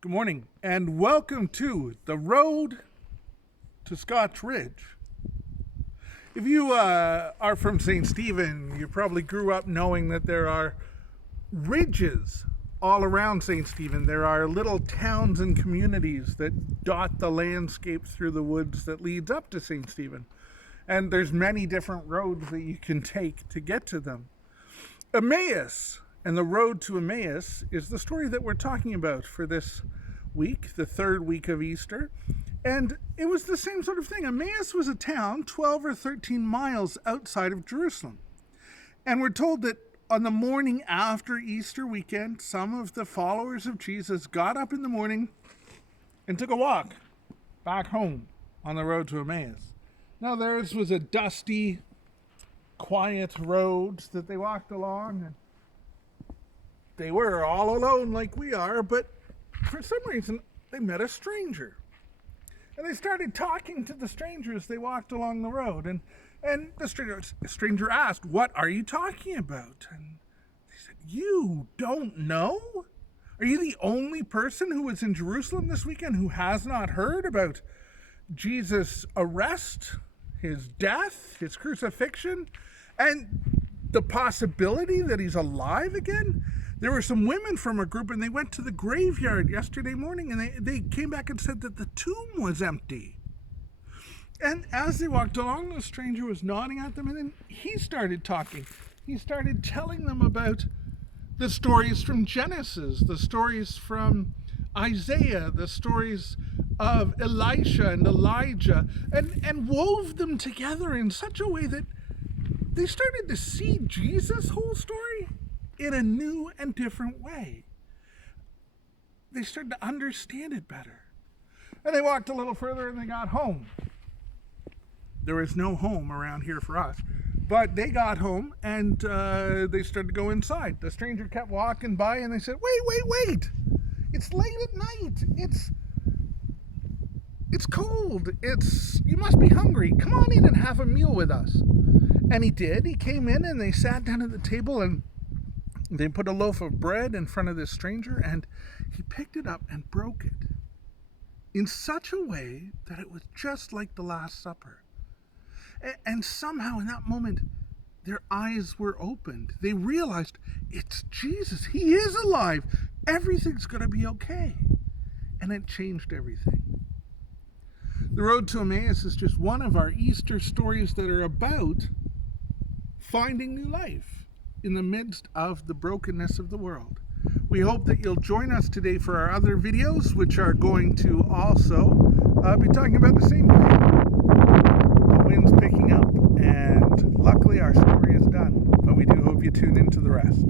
Good morning, and welcome to the road to Scotch Ridge. If you are from St. Stephen, you probably grew up knowing that there are ridges all around St. Stephen. There are little towns and communities that dot the landscape through the woods that leads up to St. Stephen. And there's many different roads that you can take to get to them. Emmaus and the road to Emmaus is the story that we're talking about for this week, the third week of Easter. And it was the same sort of thing. Emmaus was a town 12 or 13 miles outside of Jerusalem. And we're told that on the morning after Easter weekend, some of the followers of Jesus got up in the morning and took a walk back home on the road to Emmaus. Now theirs was a dusty, quiet road that they walked along, and they were all alone like we are, but for some reason they met a stranger. And they started talking to the stranger as they walked along the road, and the stranger asked, "What are you talking about?" And they said, "You don't know? Are you the only person who was in Jerusalem this weekend who has not heard about Jesus' arrest, his death, his crucifixion, and the possibility that he's alive again?" There were some women from a group, and they went to the graveyard yesterday morning, and they came back and said that the tomb was empty. And as they walked along, the stranger was nodding at them, and then he started talking. He started telling them about the stories from Genesis, the stories from Isaiah, the stories of Elisha and Elijah, and wove them together in such a way that they started to see Jesus' whole story in a new and different way. They started to understand it better. And they walked a little further and they got home. There is no home around here for us. But they got home and they started to go inside. The stranger kept walking by and they said, wait. It's late at night. It's cold. You must be hungry. Come on in and have a meal with us. And he did. He came in and they sat down at the table, and they put a loaf of bread in front of this stranger, and he picked it up and broke it in such a way that it was just like the Last Supper. And somehow in that moment, their eyes were opened. They realized, it's Jesus. He is alive. Everything's going to be okay. And it changed everything. The road to Emmaus is just one of our Easter stories that are about finding new life in the midst of the brokenness of the world. We hope that you'll join us today for our other videos, which are going to also be talking about the same thing. The wind's picking up, and luckily our story is done, but we do hope you tune into the rest.